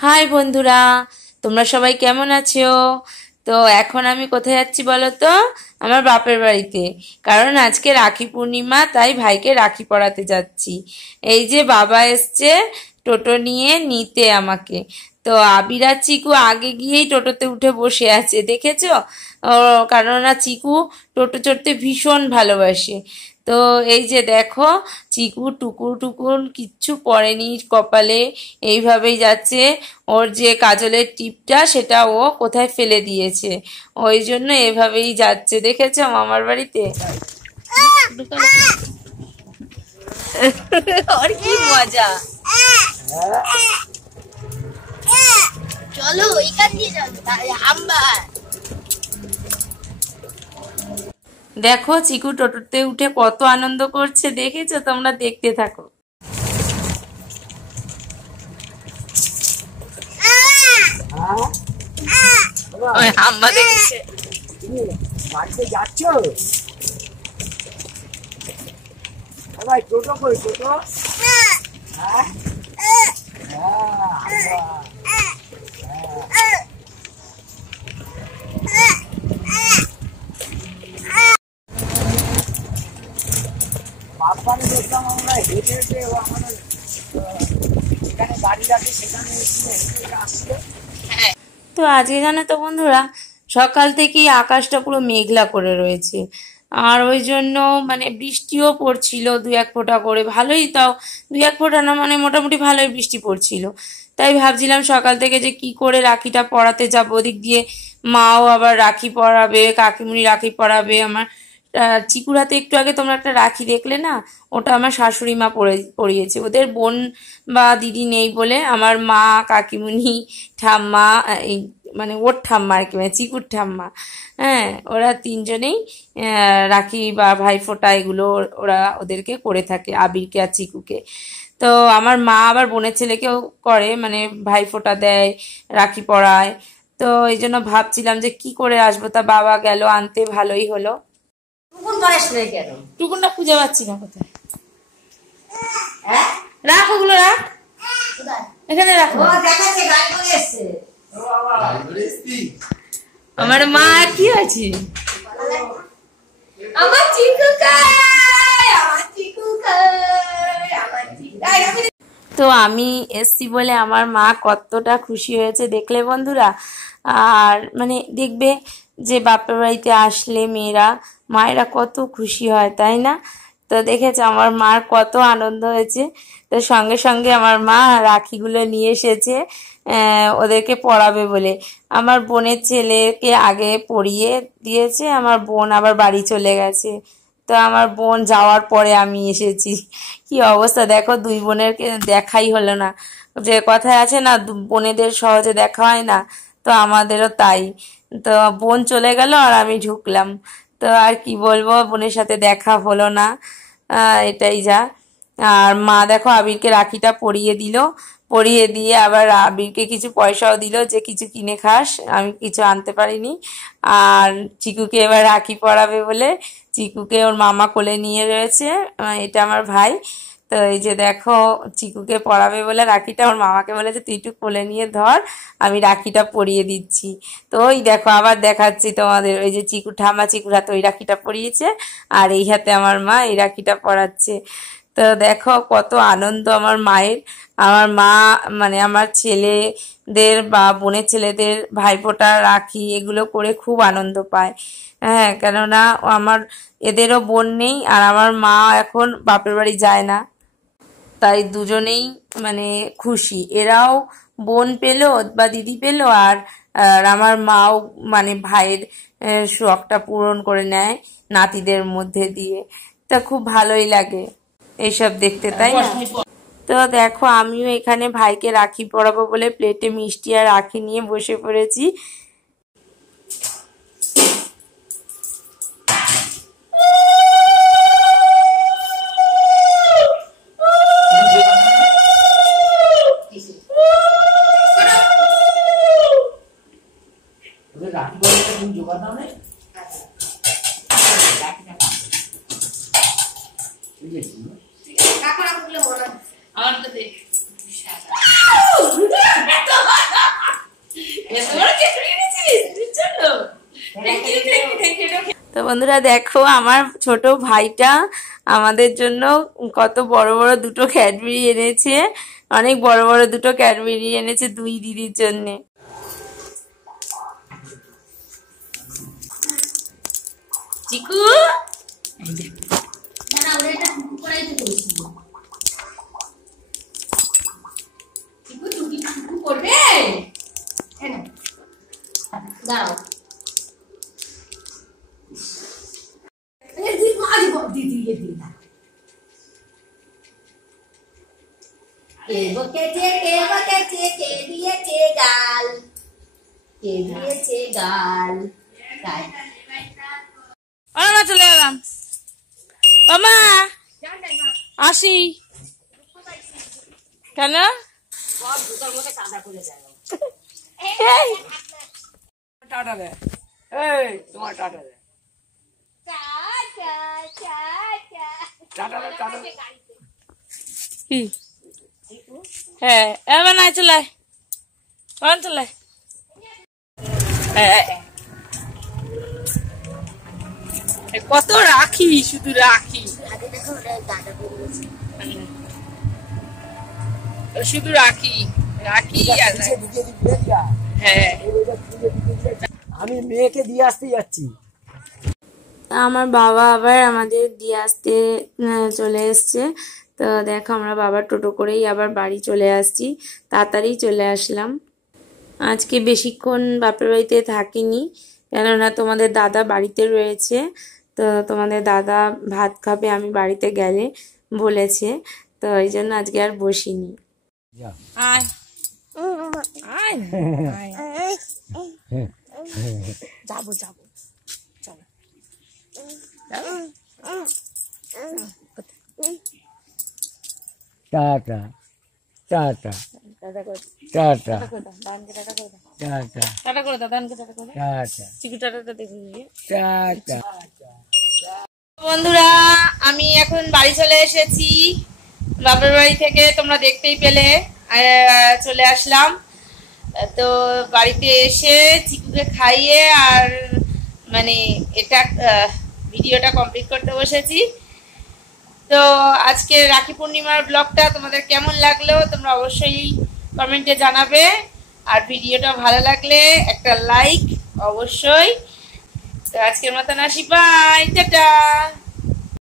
High বন্ধুরা, তোমরা সবাই কেমন আছো? তো এখন আমি কোথায় যাচ্ছি বলো তো? আমার বাপের বাড়িতে। কারণ আজকে রাখি পূর্ণিমা, তাই ভাইকে রাখি পরাতে যাচ্ছি। এই যে বাবা এসছে টোটো নিয়ে নিতে আমাকে। তো আবির আর চিকু আগে গিয়েই টোটোতে উঠে বসে আছে, দেখেছো? ও, কেননা চিকু টোটো চড়তে ভীষণ ভালোবাসে। তো এই যে দেখো, চিকু টুকুর টুকুর কিচ্ছু পরেনি কপালে, এইভাবেই যাচ্ছে। ওর যে কাজলের টিপটা সেটা ও কোথায় ফেলে দিয়েছে, ওই জন্য এভাবেই যাচ্ছে, দেখেছো মামার বাড়িতে। ওর কি মজা। চলো এখান দিয়ে চলো, দেখো চিকু টোটোতে উঠে কত আনন্দ করছে, দেখেছো? তোমরা দেখতে থাকো। আম্মা দেখেছে। বাড়িতে যাচ্ছ? ভাই টোটো কই টোটো? হ্যাঁ বাপানে দেখলাম আমরা হেঁটে হেঁটে আমাদের যেখানে গাড়ি রাখে সেখানে আসছে। তো আজকে জানো তো বন্ধুরা, সকাল থেকেই আকাশটা পুরো মেঘলা করে রয়েছে। আর ওই জন্য মানে বৃষ্টিও পড়ছিল দু এক ফোঁটা করে, ভালোই, তাও দু এক ফোঁটা না, মানে মোটামুটি ভালোই বৃষ্টি পড়ছিল। তাই ভাবছিলাম সকাল থেকে যে কি করে রাখিটা পরাতে যাবো। ওদিক দিয়ে মাও আবার রাখি পরাবে, কাকিমুনি রাখি পরাবে। আমার চিকুর হাতে একটু আগে তোমরা একটা রাখি দেখলে না, ওটা আমার শাশুড়ি মা পরিয়েছে। ওদের বোন বা দিদি নেই বলে আমার মা, কাকিমুনি, ঠাম্মা, এই মানে ওর ঠাম্মা আর কি, মানে চিকুর ঠাম্মা, হ্যাঁ, ওরা তিনজনেই রাখি বা ভাইফোঁটা এগুলো ওরা ওদেরকে করে থাকে, আবিরকে আর চিকুকে। তো আমার মা আবার বোনের ছেলেকেও করে, মানে ভাইফোঁটা দেয়, রাখি পরায়। তো এই জন্য ভাবছিলাম যে কি করে আসবো, তা বাবা গেল আনতে, ভালোই হলো। টুকুনটা খুঁজে পাচ্ছি না কোথায়। রাখ ওগুলো, রাখ এখানে, রাখ। আমার মা কি আছে? আমার চিকু তো আমি এসছি বলে আমার মা কতটা খুশি হয়েছে দেখলে বন্ধুরা। আর মানে দেখবে যে বাপের বাড়িতে আসলে মায়েরা কত খুশি হয়, তাই না? তো দেখেছো আমার মার কত আনন্দ হয়েছে। তো সঙ্গে সঙ্গে আমার মা রাখিগুলো নিয়ে এসেছে ওদেরকে পরাবে বলে। আমার বোনের ছেলেকে আগে পরিয়ে দিয়েছে, আমার বোন আবার বাড়ি চলে গেছে। তো আমার বোন যাওয়ার পরে আমি এসেছি। কি অবস্থা দেখো, দুই বোনের দেখাই হলো না। যে কথায় আছে না, বোনেদের সহজে দেখা হয় না, তো আমাদেরও তাই। তো বোন চলে গেল আর আমি ঢুকলাম। তো আর কি বলবো, বোনের সাথে দেখা হলো না, এটাই যা। আর মা দেখো আবিরকে রাখিটা পরিয়ে দিল, পরিয়ে দিয়ে আবার আবিরকে কিছু পয়সাও দিল যে কিছু কিনে খাস। আমি কিছু আনতে পারিনি। আর চিকুকে এবার রাখি পরাবে বলে চিকুকে ওর মামা কোলে নিয়ে রয়েছে, এটা আমার ভাই। তো এই যে দেখো, চিকুকে পরাবে বলে রাখিটা ওর মামাকে বলেছে তুই একটু কোলে নিয়ে ধর, আমি রাখিটা পরিয়ে দিচ্ছি। তো ওই দেখো আবার দেখাচ্ছি তোমাদের, ওই যে ঠাম্মা চিকুর হাতে ওই রাখিটা পরিয়েছে, আর এই হাতে আমার মা এই রাখিটা পরাচ্ছে। তো দেখো কত আনন্দ আমার মায়ের। আমার মা মানে আমার ছেলেদের বা বোনের ছেলেদের ভাইফোঁটা, রাখি এগুলো করে খুব আনন্দ পায়। হ্যাঁ, কেননা আমার এদেরও বোন নেই, আর আমার মা এখন বাপের বাড়ি যায় না, তাই দুজনেই মানে খুশি। এরাও বোন পেলো বা দিদি পেলো, আর আমার মাও মানে ভাইয়ের শখটা পূরণ করে নেয় নাতিদের মধ্যে দিয়ে। তা খুব ভালোই লাগে এইসব দেখতে, তাই না? তো দেখো আমিও এখানে ভাইকে রাখি পরাবো বলে প্লেটে মিষ্টি আর রাখি নিয়ে বসে পড়েছি। আমার তো বন্ধুরা দেখো আমার ছোট ভাইটা আমাদের জন্য কত বড় বড় দুটো ক্যাডবেরি এনেছে, অনেক বড় বড় দুটো ক্যাডবেরি এনেছে দুই দিদির জন্য। চিকু করবে দাঁড়াও কে বকেছে কে বকেছে কে দিয়েছে গাল, কে দিয়েছে গাল। আমরা চলে এলাম মামা, আসি কেন টাটা দে, এই তোমার টাটা দে, টাটা দে, টাটা দে। কি হ্যাঁ এবার নাই চলাই চলাই কত রাখি, শুধু রাখি শুধু রাখি রাখি হ্যাঁ। আমি মেয়েকে দিয়ে আসতে যাচ্ছি। আমার বাবা আবার আমাদের দিয়ে আসতে চলে এসছে। তো দেখো আমরা বাবার টোটো করেই আবার বাড়ি চলে আসছি, তাড়াতাড়ি চলে আসলাম। আজকে বেশিক্ষণ বাপের বাড়িতে থাকিনি, কেননা তোমাদের দাদা বাড়িতে রয়েছে। তো তোমাদের দাদা ভাত খাবে আমি বাড়িতে গেলে বলেছে, তো এই জন্য আজকে আর বসিনি। আয় আয় যাবো যাবো চলো টাটা টাটা টাটা টাটা করে দাও, দানকে টাটা করে দাও, টাটা চিকু টাটাটা দেখে নিয়ে। টাটা। বন্ধুরা আমি এখন বাড়ি চলে এসেছি বাপের বাড়ি থেকে, তোমরা দেখতেই পেলে চলে আসলাম। তো বাড়িতে এসে চিকুকে খাইয়ে আর মানে এটা ভিডিওটা কমপ্লিট করতে বসেছি। তো আজকে রাখি পূর্ণিমার ব্লগটা তোমাদের কেমন লাগলো তোমরা অবশ্যই কমেন্টে জানাবে, আর ভিডিওটা ভালো লাগলে একটা লাইক অবশ্যই। তো আজকের মতন আসি, বাই, টাটা।